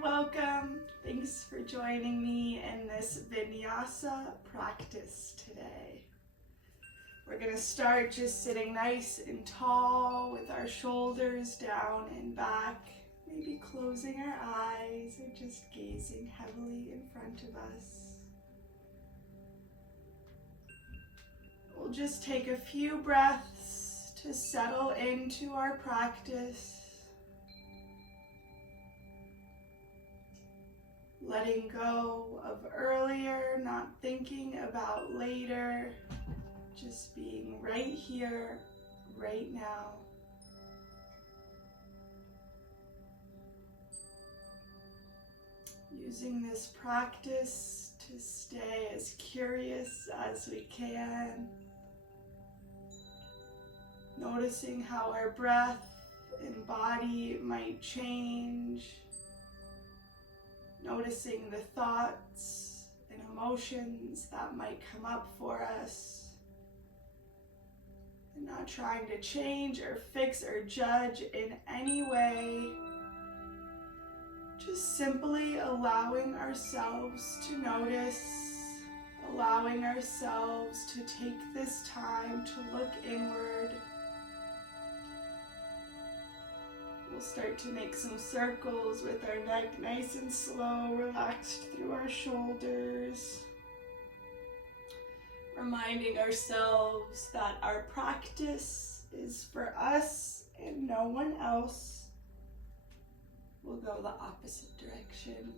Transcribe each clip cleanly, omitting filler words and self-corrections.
welcome. Thanks for joining me in this Vinyasa practice today. We're going to start just sitting nice and tall with our shoulders down and back, maybe closing our eyes or just gazing heavily in front of us. We'll just take a few breaths to settle into our practice. Letting go of earlier, not thinking about later, just being right here, right now. Using this practice to stay as curious as we can. Noticing how our breath and body might change. Noticing the thoughts and emotions that might come up for us. And not trying to change or fix or judge in any way. Just simply allowing ourselves to notice, allowing ourselves to take this time to look inward. We'll start to make some circles with our neck nice and slow, relaxed through our shoulders. Reminding ourselves that our practice is for us and no one else. We'll go the opposite direction.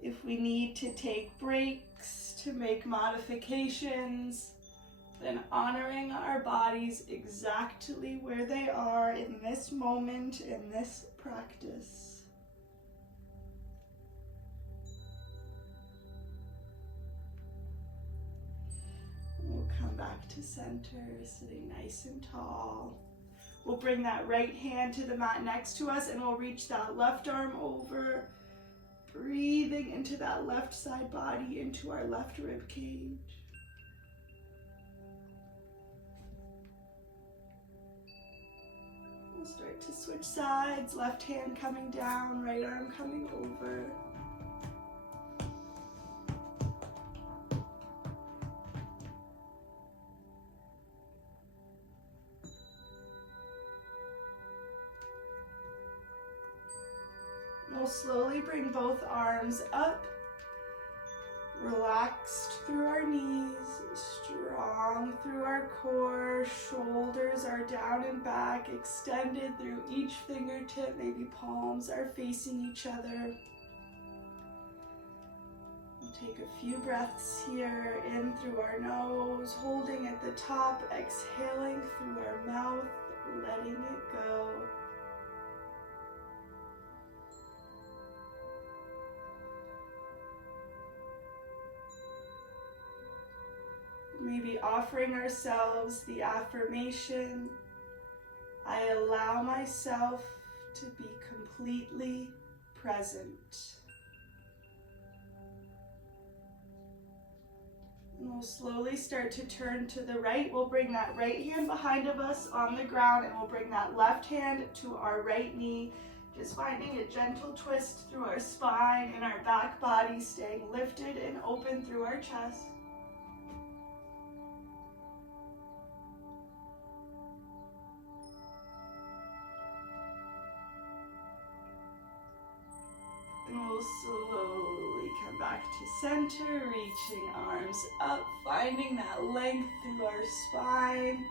If we need to take breaks, to make modifications, then honoring our bodies exactly where they are in this moment, in this practice. We'll come back to center, sitting nice and tall. We'll bring that right hand to the mat next to us and we'll reach that left arm over, breathing into that left side body, into our left rib cage. We'll start to switch sides, left hand coming down, right arm coming over. We'll slowly bring both arms up, relaxed through our knees, strong through our core, shoulders are down and back, extended through each fingertip, maybe palms are facing each other. We'll take a few breaths here, in through our nose, holding at the top, exhaling through our mouth, letting it go. Maybe offering ourselves the affirmation, I allow myself to be completely present. And we'll slowly start to turn to the right. We'll bring that right hand behind of us on the ground and we'll bring that left hand to our right knee. Just finding a gentle twist through our spine and our back body, staying lifted and open through our chest. And we'll slowly come back to center, reaching arms up, finding that length through our spine.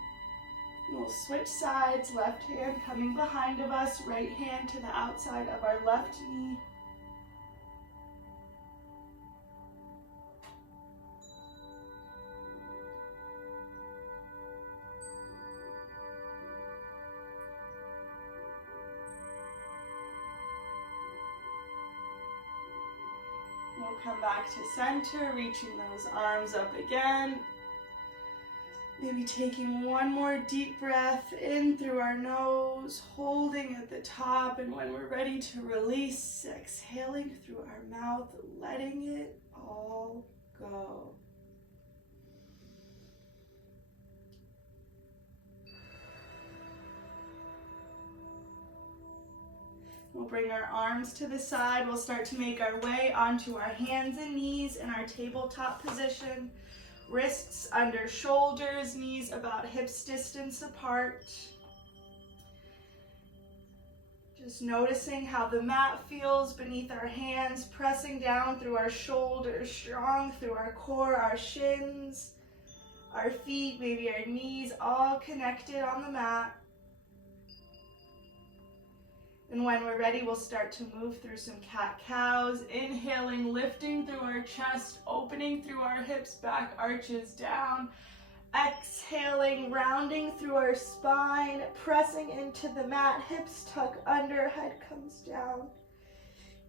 And we'll switch sides, left hand coming behind of us, right hand to the outside of our left knee. We'll come back to center, reaching those arms up again. Maybe taking one more deep breath in through our nose, holding at the top, and when we're ready to release, exhaling through our mouth, letting it all go. We'll bring our arms to the side. We'll start to make our way onto our hands and knees in our tabletop position. Wrists under shoulders, knees about hips distance apart. Just noticing how the mat feels beneath our hands, pressing down through our shoulders, strong through our core, our shins, our feet, maybe our knees, all connected on the mat. And when we're ready, we'll start to move through some cat-cows, inhaling, lifting through our chest, opening through our hips, back arches down. Exhaling, rounding through our spine, pressing into the mat, hips tuck under, head comes down.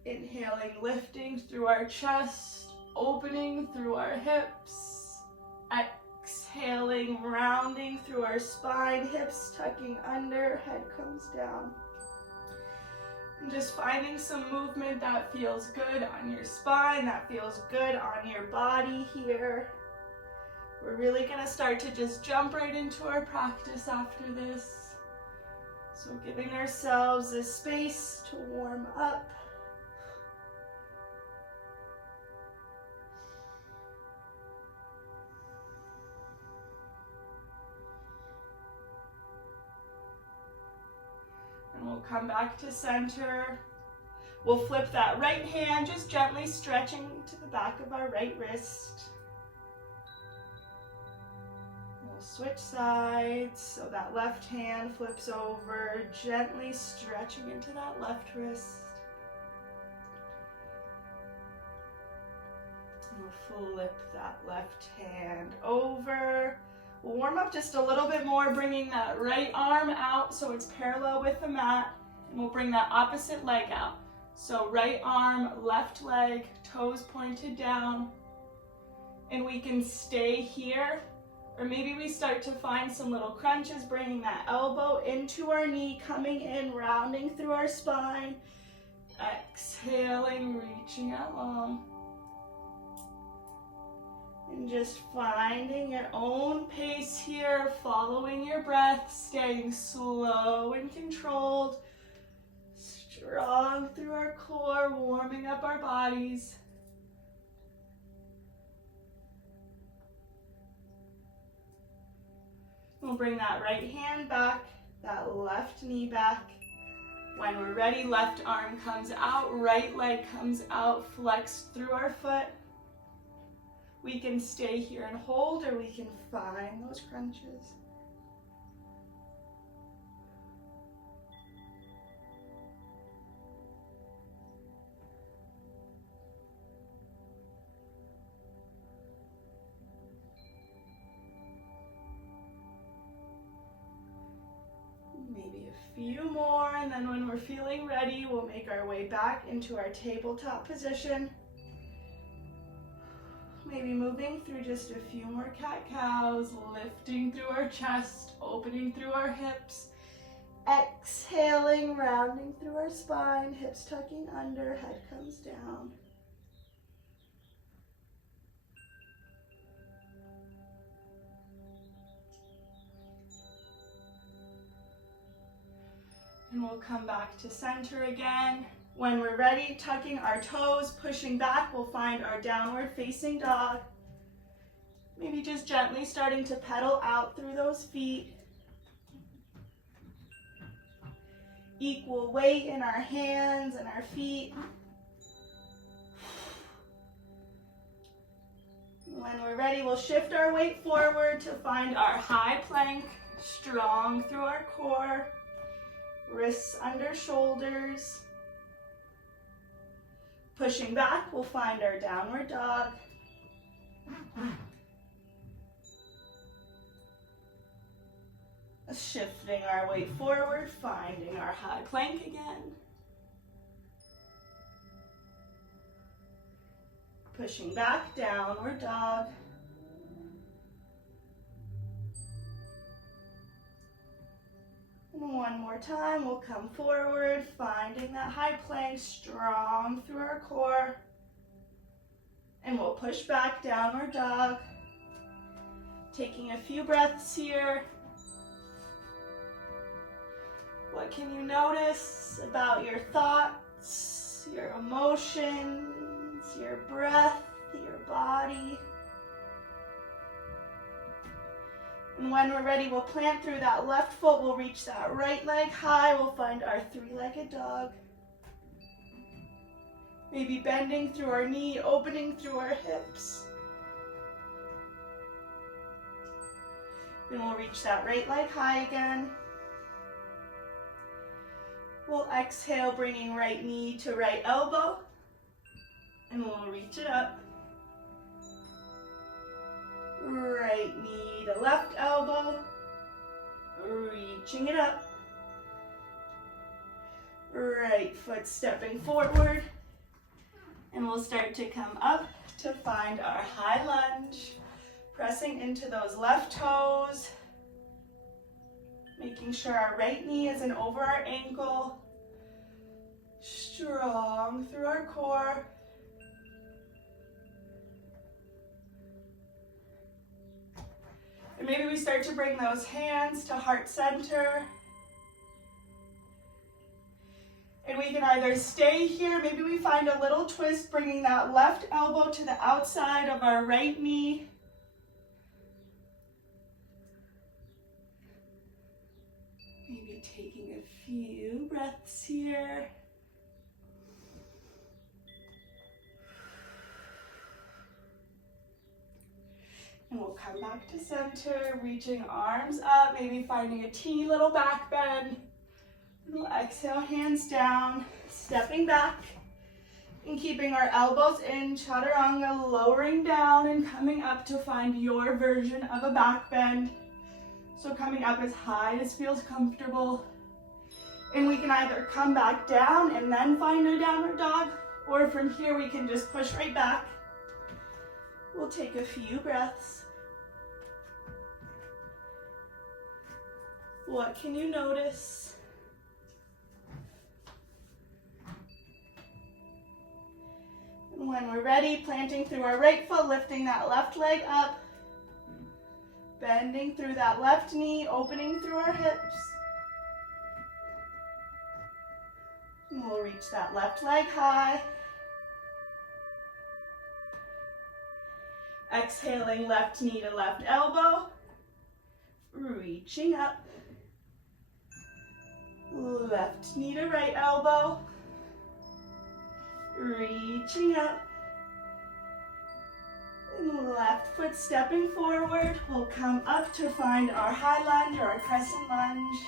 Inhaling, lifting through our chest, opening through our hips. Exhaling, rounding through our spine, hips tucking under, head comes down. And just finding some movement that feels good on your spine, that feels good on your body here. We're really going to start to just jump right into our practice after this. So giving ourselves this space to warm up. And we'll come back to center. We'll flip that right hand, just gently stretching to the back of our right wrist. We'll switch sides, so that left hand flips over, gently stretching into that left wrist. We'll flip that left hand over. We'll warm up just a little bit more, bringing that right arm out so it's parallel with the mat, and we'll bring that opposite leg out. So right arm, left leg, toes pointed down, and we can stay here, or maybe we start to find some little crunches, bringing that elbow into our knee, coming in, rounding through our spine, exhaling, reaching out long. And just finding your own pace here, following your breath, staying slow and controlled, strong through our core, warming up our bodies. We'll bring that right hand back, that left knee back. When we're ready, left arm comes out, right leg comes out, flex through our foot. We can stay here and hold, or we can find those crunches. Maybe a few more, and then when we're feeling ready, we'll make our way back into our tabletop position. Maybe moving through just a few more cat-cows, lifting through our chest, opening through our hips, exhaling, rounding through our spine, hips tucking under, head comes down. And we'll come back to center again. When we're ready, tucking our toes, pushing back, we'll find our downward facing dog. Maybe just gently starting to pedal out through those feet. Equal weight in our hands and our feet. When we're ready, we'll shift our weight forward to find our high plank, strong through our core. Wrists under shoulders. Pushing back, we'll find our downward dog. Shifting our weight forward, finding our high plank again. Pushing back, downward dog. And one more time, we'll come forward, finding that high plank, strong through our core. And we'll push back, downward dog. Taking a few breaths here. What can you notice about your thoughts, your emotions, your breath, your body? And when we're ready, we'll plant through that left foot. We'll reach that right leg high. We'll find our three-legged dog. Maybe bending through our knee, opening through our hips. Then we'll reach that right leg high again. We'll exhale, bringing right knee to right elbow. And we'll reach it up. Right knee to left elbow, reaching it up. Right foot stepping forward. And we'll start to come up to find our high lunge. Pressing into those left toes. Making sure our right knee isn't over our ankle. Strong through our core. And maybe we start to bring those hands to heart center. And we can either stay here, maybe we find a little twist, bringing that left elbow to the outside of our right knee. Maybe taking a few breaths here. And we'll come back to center, reaching arms up, maybe finding a teeny little back bend. And we'll exhale, hands down, stepping back and keeping our elbows in, chaturanga, lowering down and coming up to find your version of a back bend. So coming up as high as feels comfortable. And we can either come back down and then find our downward dog, or from here we can just push right back. We'll take a few breaths. What can you notice? And when we're ready, planting through our right foot, lifting that left leg up, bending through that left knee, opening through our hips. And we'll reach that left leg high. Exhaling, left knee to left elbow, reaching up. Left knee to right elbow, reaching up. And left foot stepping forward. We'll come up to find our high lunge or our crescent lunge.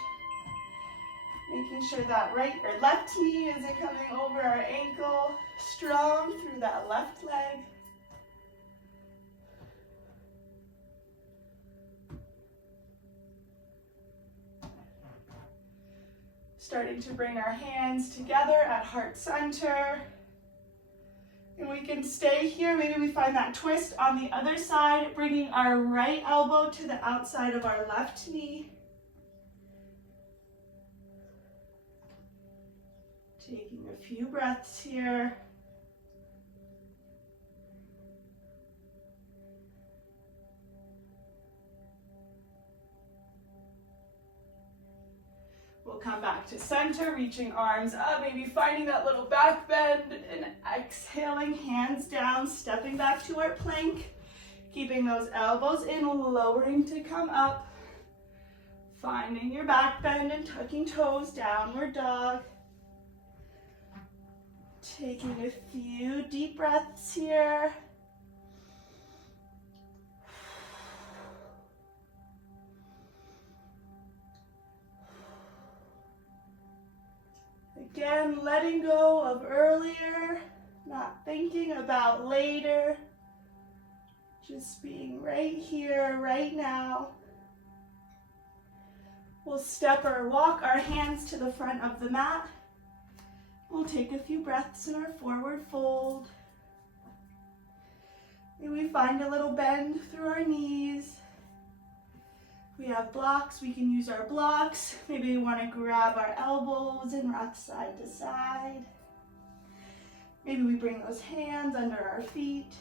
Making sure that right or left knee isn't coming over our ankle. Strong through that left leg. Starting to bring our hands together at heart center. And we can stay here. Maybe we find that twist on the other side, bringing our right elbow to the outside of our left knee. Taking a few breaths here. We'll come back to center, reaching arms up, maybe finding that little back bend, and exhaling, hands down, stepping back to our plank, keeping those elbows in, lowering to come up, finding your back bend and tucking toes, downward dog. Taking a few deep breaths here. Again, letting go of earlier, not thinking about later, just being right here, right now. We'll step or walk our hands to the front of the mat. We'll take a few breaths in our forward fold. Maybe we find a little bend through our knees. We have blocks, we can use our blocks. Maybe we want to grab our elbows and rock side to side. Maybe we bring those hands under our feet.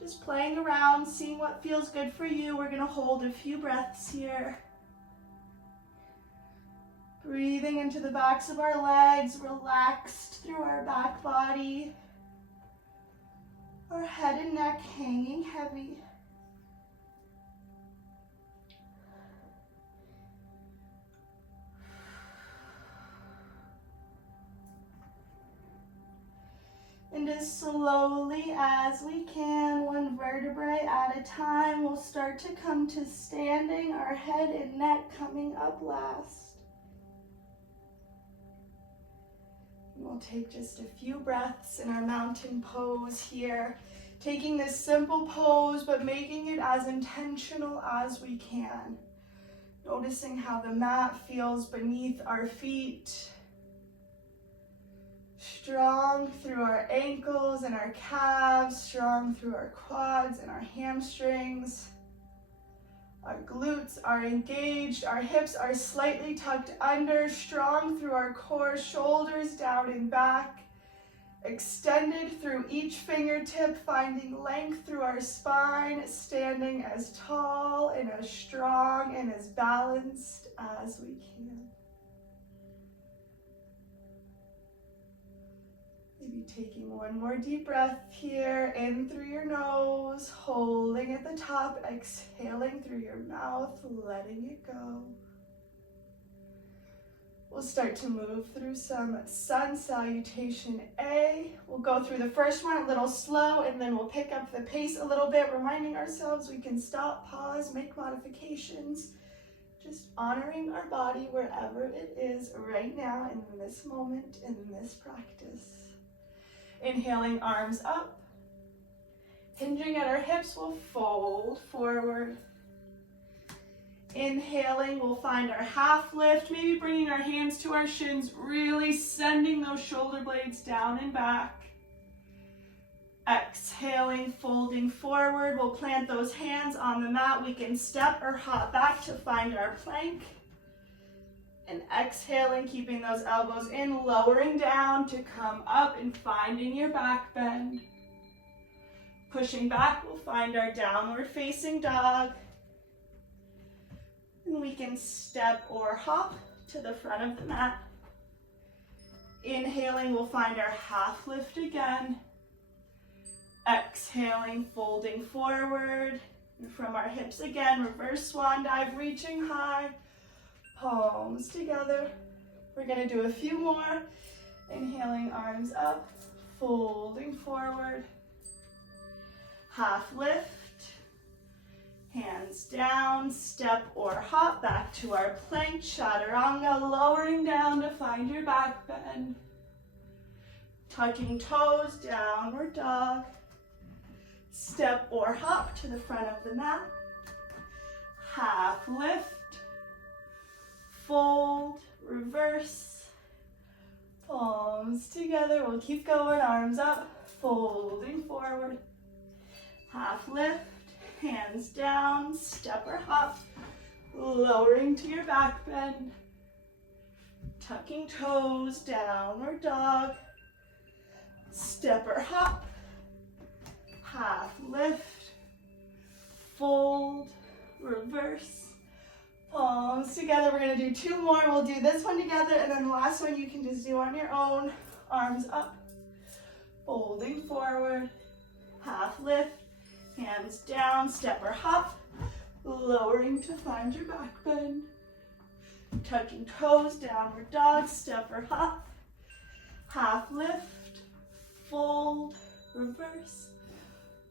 Just playing around, seeing what feels good for you. We're going to hold a few breaths here. Breathing into the backs of our legs, relaxed through our back body. Our head and neck hanging heavy. And as slowly as we can, one vertebrae at a time, we'll start to come to standing, our head and neck coming up last. We'll take just a few breaths in our mountain pose here, taking this simple pose, but making it as intentional as we can. Noticing how the mat feels beneath our feet. Strong through our ankles and our calves, strong through our quads and our hamstrings. Our glutes are engaged, our hips are slightly tucked under, strong through our core, shoulders down and back, extended through each fingertip, finding length through our spine, standing as tall and as strong and as balanced as we can. Maybe taking one more deep breath here, in through your nose, holding at the top, exhaling through your mouth, letting it go. We'll start to move through some sun salutation A. We'll go through the first one a little slow, and then we'll pick up the pace a little bit, reminding ourselves we can stop, pause, make modifications, just honoring our body wherever it is right now in this moment, in this practice. Inhaling, arms up. Hinging at our hips, we'll fold forward. Inhaling, we'll find our half lift, maybe bringing our hands to our shins, really sending those shoulder blades down and back. Exhaling, folding forward, we'll plant those hands on the mat. We can step or hop back to find our plank. And exhaling, keeping those elbows in, lowering down to come up and finding your back bend. Pushing back, we'll find our downward facing dog. And we can step or hop to the front of the mat. Inhaling, we'll find our half lift again. Exhaling, folding forward. And from our hips again, reverse swan dive, reaching high. Palms together. We're going to do a few more. Inhaling, arms up, folding forward. Half lift. Hands down, step or hop back to our plank, chaturanga, lowering down to find your back bend. Tucking toes, downward dog. Step or hop to the front of the mat. Half lift. Fold, reverse, palms together. We'll keep going, arms up, folding forward. Half lift, hands down, step or hop, lowering to your back bend. Tucking toes, downward dog. Step or hop, half lift, fold, reverse. Palms together. We're going to do two more. We'll do this one together, and then the last one you can just do on your own. Arms up, folding forward, half lift, hands down, step or hop, lowering to find your back bend. Tucking toes, downward dog, step or hop, half lift, fold, reverse,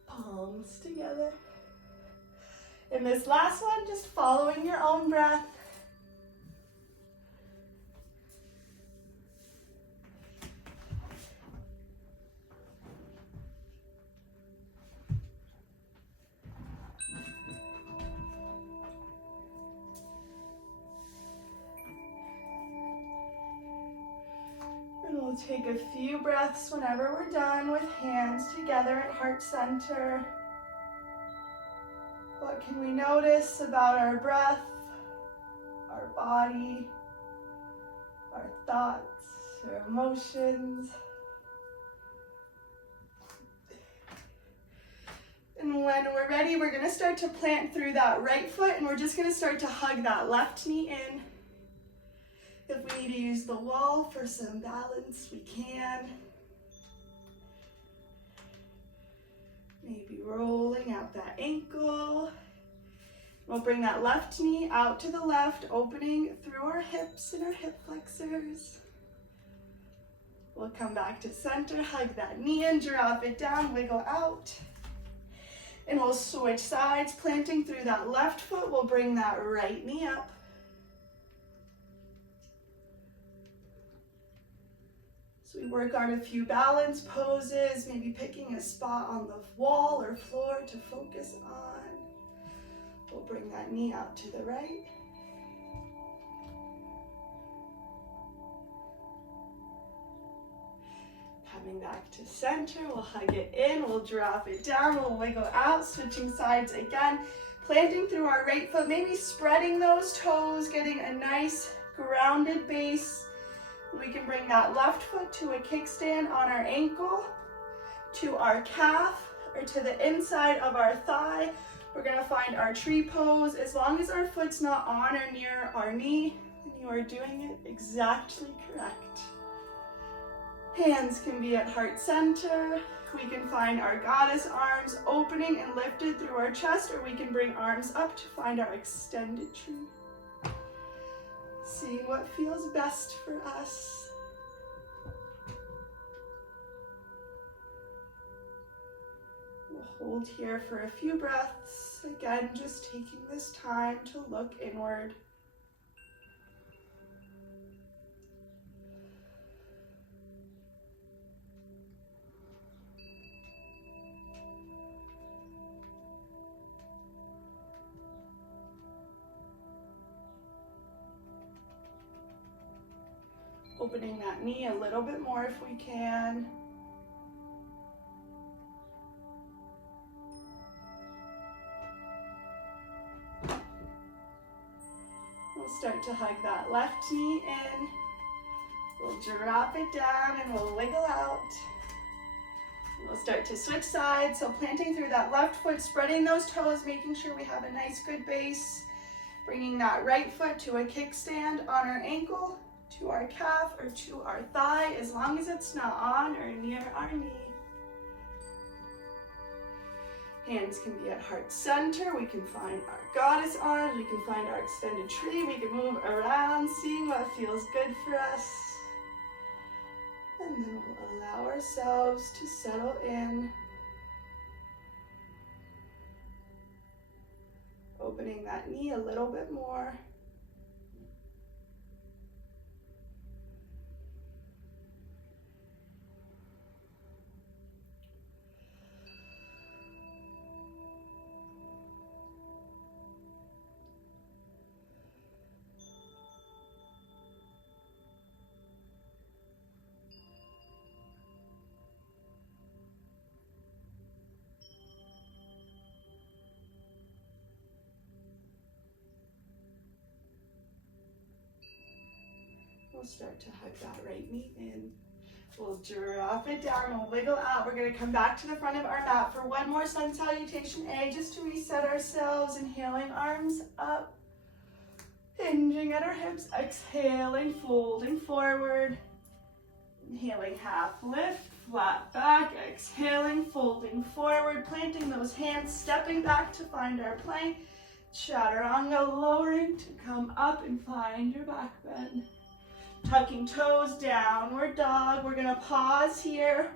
palms together. In this last one, just following your own breath. And we'll take a few breaths whenever we're done with hands together at heart center. What can we notice about our breath, our body, our thoughts, our emotions? And when we're ready, we're going to start to plant through that right foot, and we're just going to start to hug that left knee in. If we need to use the wall for some balance, we can. Maybe rolling out that ankle. We'll bring that left knee out to the left, opening through our hips and our hip flexors. We'll come back to center, hug that knee in, drop it down, wiggle out. And we'll switch sides, planting through that left foot. We'll bring that right knee up. So we work on a few balance poses, maybe picking a spot on the wall or floor to focus on. We'll bring that knee out to the right. Coming back to center, we'll hug it in, we'll drop it down, we'll wiggle out, switching sides again, planting through our right foot, maybe spreading those toes, getting a nice grounded base. We can bring that left foot to a kickstand on our ankle, to our calf, or to the inside of our thigh. We're gonna find our tree pose. As long as our foot's not on or near our knee, then you are doing it exactly correct. Hands can be at heart center. We can find our goddess arms opening and lifted through our chest, or we can bring arms up to find our extended tree. Seeing what feels best for us. We'll hold here for a few breaths. Again, just taking this time to look inward. Opening that knee a little bit more if we can. We'll start to hug that left knee in. We'll drop it down and we'll wiggle out. We'll start to switch sides, so planting through that left foot, spreading those toes, making sure we have a nice good base. Bringing that right foot to a kickstand on our ankle, to our calf, or to our thigh, as long as it's not on or near our knee. Hands can be at heart center. We can find our goddess arms. We can find our extended tree. We can move around, seeing what feels good for us. And then we'll allow ourselves to settle in. Opening that knee a little bit more. We'll start to hug that right knee in. We'll drop it down, we'll wiggle out. We're gonna come back to the front of our mat for one more sun salutation A, just to reset ourselves. Inhaling, arms up. Hinging at our hips, exhaling, folding forward. Inhaling, half lift, flat back. Exhaling, folding forward, planting those hands, stepping back to find our plank. Chaturanga, lowering to come up and find your back bend. Tucking toes, downward dog. We're gonna pause here.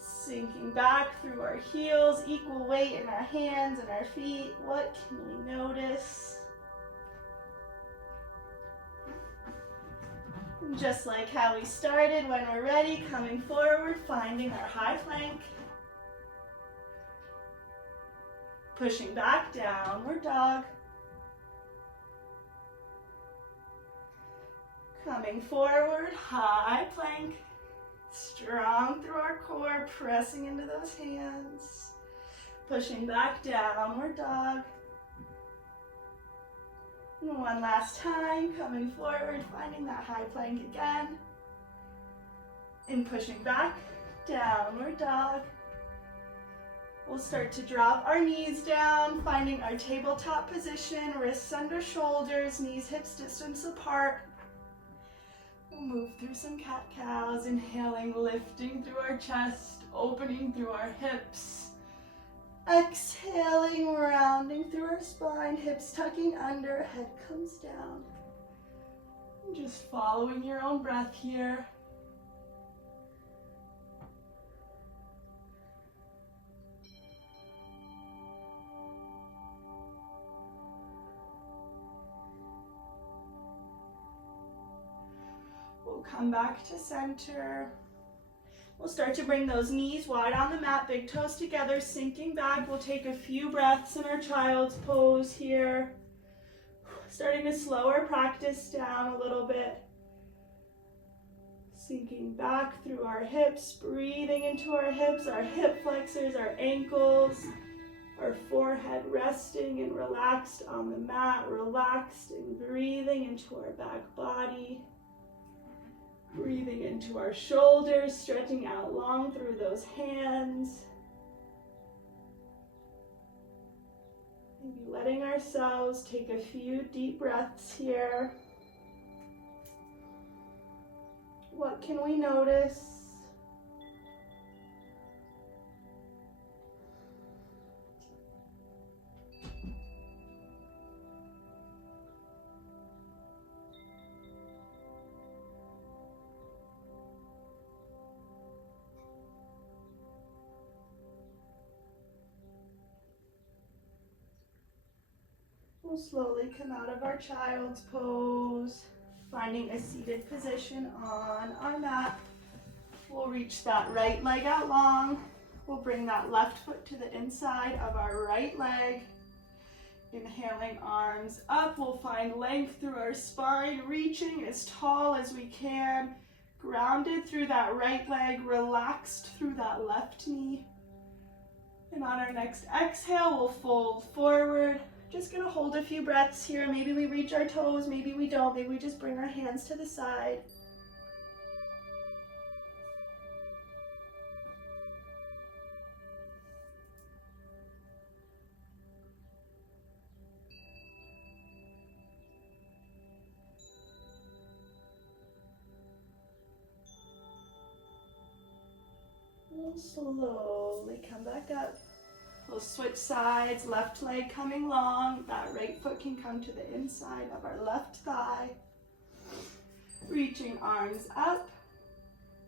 Sinking back through our heels, equal weight in our hands and our feet. What can we notice? And just like how we started, when we're ready, coming forward, finding our high plank. Pushing back, downward dog. Coming forward, high plank. Strong through our core, pressing into those hands. Pushing back, downward dog. And one last time, coming forward, finding that high plank again. And pushing back, downward dog. We'll start to drop our knees down, finding our tabletop position, wrists under shoulders, knees hips distance apart. We'll move through some cat-cows, inhaling, lifting through our chest, opening through our hips. Exhaling, rounding through our spine, hips tucking under, head comes down. Just following your own breath here. We'll come back to center. We'll start to bring those knees wide on the mat, big toes together, sinking back. We'll take a few breaths in our child's pose here. Starting to slow our practice down a little bit. Sinking back through our hips, breathing into our hips, our hip flexors, our ankles, our forehead resting and relaxed on the mat, relaxed and breathing into our back body. Breathing into our shoulders, stretching out long through those hands. Maybe letting ourselves take a few deep breaths here. What can we notice? We'll slowly come out of our child's pose, finding a seated position on our mat. We'll reach that right leg out long. We'll bring that left foot to the inside of our right leg. Inhaling, arms up. We'll find length through our spine, reaching as tall as we can. Grounded through that right leg, relaxed through that left knee. And on our next exhale, we'll fold forward. Just gonna hold a few breaths here. Maybe we reach our toes, maybe we don't. Maybe we just bring our hands to the side. We'll slowly come back up. We'll switch sides, left leg coming long. That right foot can come to the inside of our left thigh. Reaching arms up.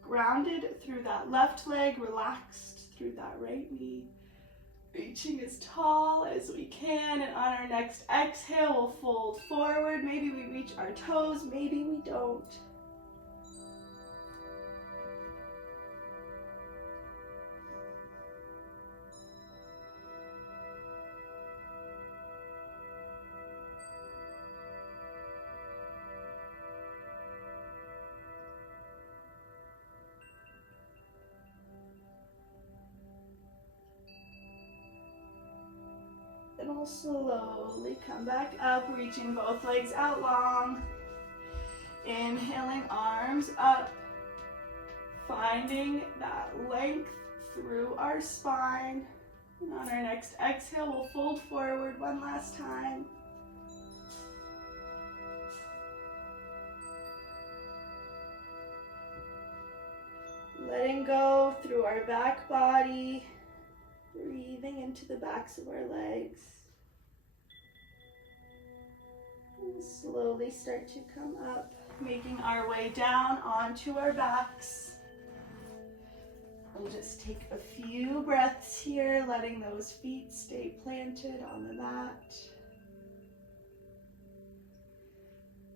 Grounded through that left leg, relaxed through that right knee. Reaching as tall as we can, and on our next exhale, we'll fold forward. Maybe we reach our toes, maybe we don't. And we'll slowly come back up, reaching both legs out long. Inhaling, arms up. Finding that length through our spine. And on our next exhale, we'll fold forward one last time. Letting go through our back body. Breathing into the backs of our legs. And slowly start to come up, making our way down onto our backs. We'll just take a few breaths here, letting those feet stay planted on the mat.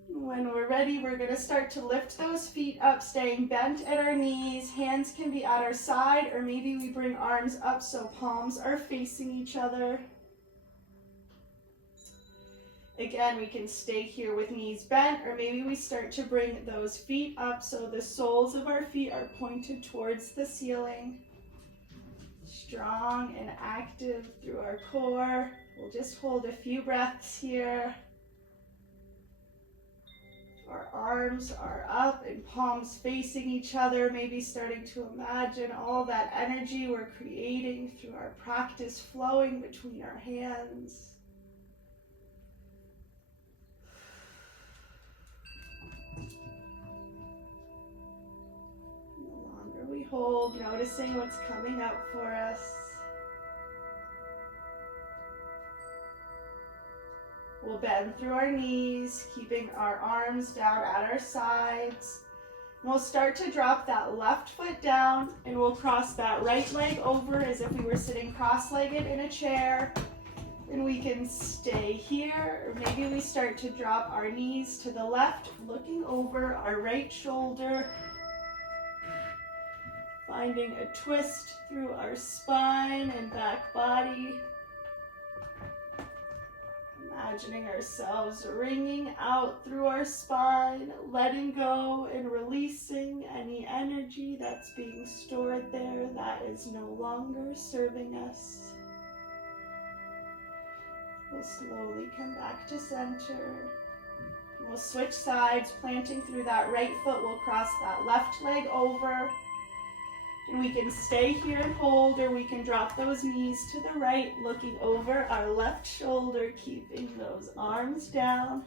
When we're ready, we're going to start to lift those feet up, staying bent at our knees. Hands can be at our side, or maybe we bring arms up so palms are facing each other. Again, we can stay here with knees bent, or maybe we start to bring those feet up so the soles of our feet are pointed towards the ceiling. Strong and active through our core. We'll just hold a few breaths here. Our arms are up and palms facing each other, maybe starting to imagine all that energy we're creating through our practice flowing between our hands. The longer we hold, noticing what's coming up for us. We'll bend through our knees, keeping our arms down at our sides. We'll start to drop that left foot down, and we'll cross that right leg over as if we were sitting cross-legged in a chair. And we can stay here, or maybe we start to drop our knees to the left, looking over our right shoulder, finding a twist through our spine and back body. Imagining ourselves wringing out through our spine, letting go and releasing any energy that's being stored there that is no longer serving us. We'll slowly come back to center. We'll switch sides, planting through that right foot. We'll cross that left leg over. And we can stay here and hold, or we can drop those knees to the right, looking over our left shoulder, keeping those arms down.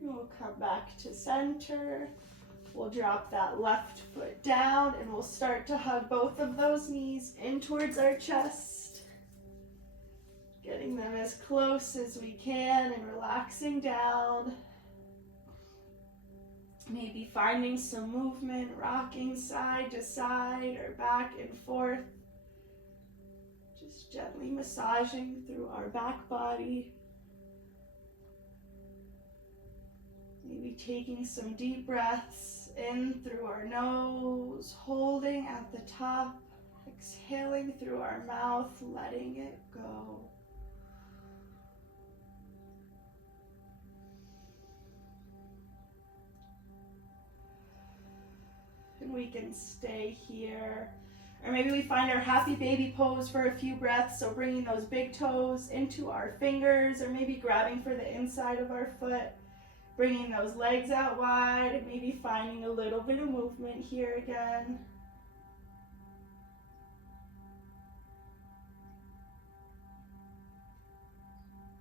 We'll come back to center. We'll drop that left foot down, and we'll start to hug both of those knees in towards our chest. Getting them as close as we can and relaxing down. Maybe finding some movement, rocking side to side or back and forth. Just gently massaging through our back body. Maybe taking some deep breaths in through our nose, holding at the top, exhaling through our mouth, letting it go. And we can stay here. Or maybe we find our happy baby pose for a few breaths, so bringing those big toes into our fingers, or maybe grabbing for the inside of our foot. Bringing those legs out wide, and maybe finding a little bit of movement here again.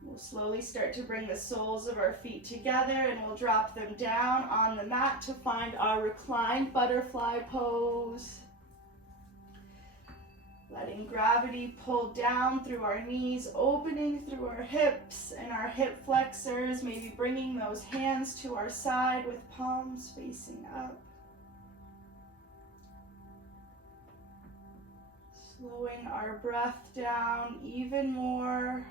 We'll slowly start to bring the soles of our feet together, and we'll drop them down on the mat to find our reclined butterfly pose. Letting gravity pull down through our knees, opening through our hips and our hip flexors, maybe bringing those hands to our side with palms facing up. Slowing our breath down even more.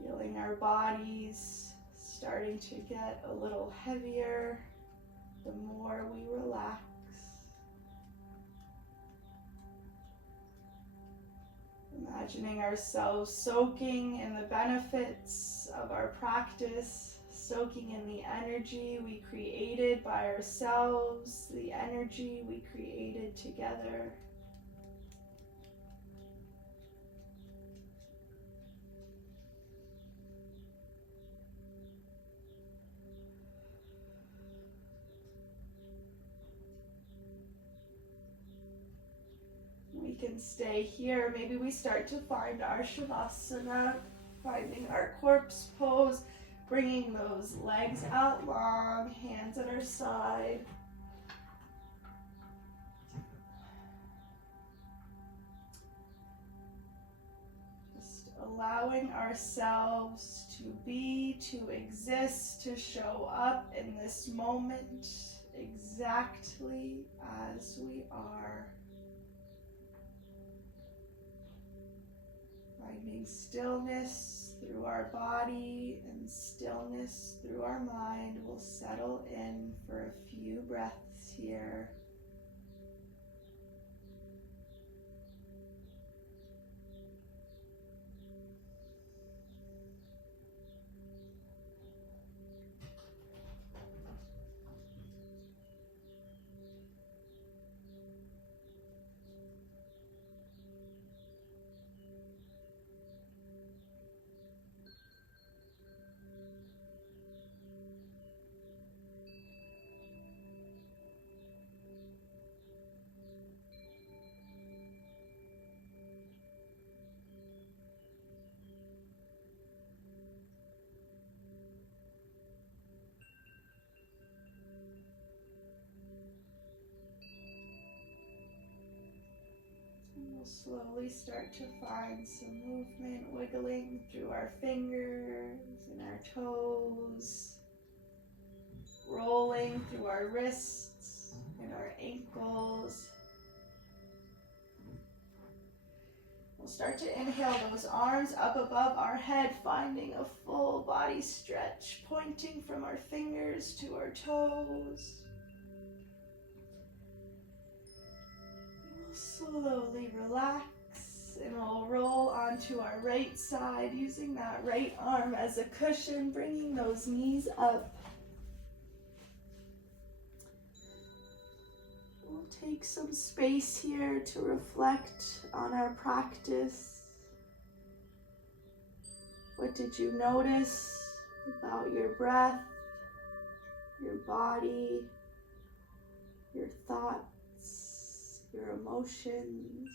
Feeling our bodies starting to get a little heavier the more we relax. Imagining ourselves soaking in the benefits of our practice, soaking in the energy we created by ourselves, the energy we created together. We can stay here. Maybe we start to find our Shavasana, finding our corpse pose, bringing those legs out long, hands at our side. Just allowing ourselves to be, to exist, to show up in this moment exactly as we are. Finding stillness through our body and stillness through our mind. We'll settle in for a few breaths here. We'll slowly start to find some movement wiggling through our fingers and our toes, rolling through our wrists and our ankles. We'll start to inhale those arms up above our head, finding a full body stretch, pointing from our fingers to our toes. We'll slowly relax and we'll roll onto our right side, using that right arm as a cushion, bringing those knees up. We'll take some space here to reflect on our practice. What did you notice about your breath, your body, your thoughts, your emotions?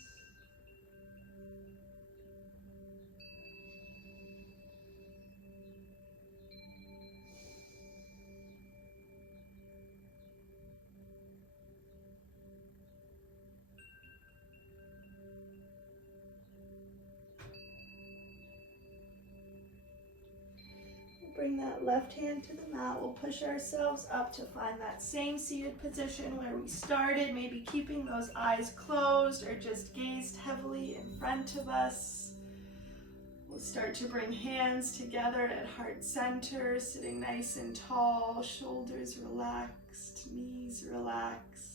Bring that left hand to the mat. We'll push ourselves up to find that same seated position where we started, maybe keeping those eyes closed or just gazed heavily in front of us. We'll start to bring hands together at heart center, sitting nice and tall, shoulders relaxed, knees relaxed.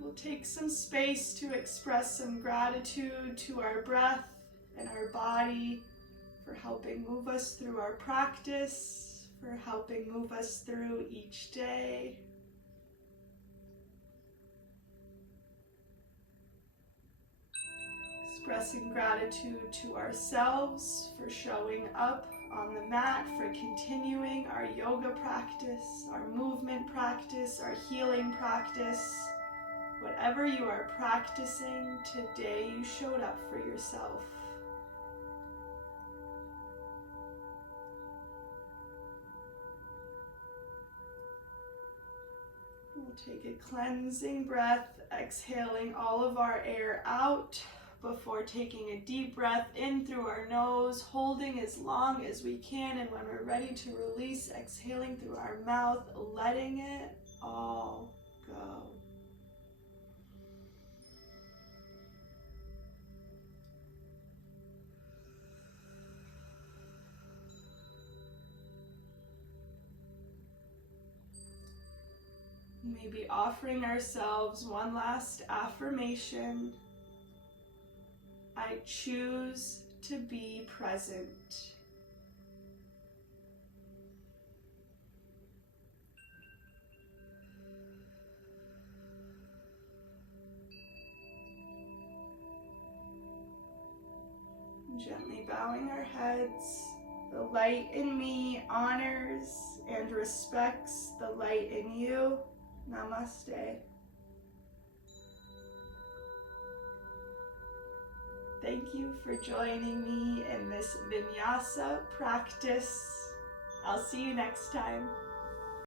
We'll take some space to express some gratitude to our breath and our body for helping move us through our practice, for helping move us through each day. Expressing gratitude to ourselves for showing up on the mat, for continuing our yoga practice, our movement practice, our healing practice. Whatever you are practicing today, you showed up for yourself. We'll take a cleansing breath, exhaling all of our air out before taking a deep breath in through our nose, holding as long as we can, and when we're ready to release, exhaling through our mouth, letting it all go. Maybe offering ourselves one last affirmation. I choose to be present. Gently bowing our heads. The light in me honors and respects the light in you. Namaste. Thank you for joining me in this Vinyasa practice. I'll see you next time.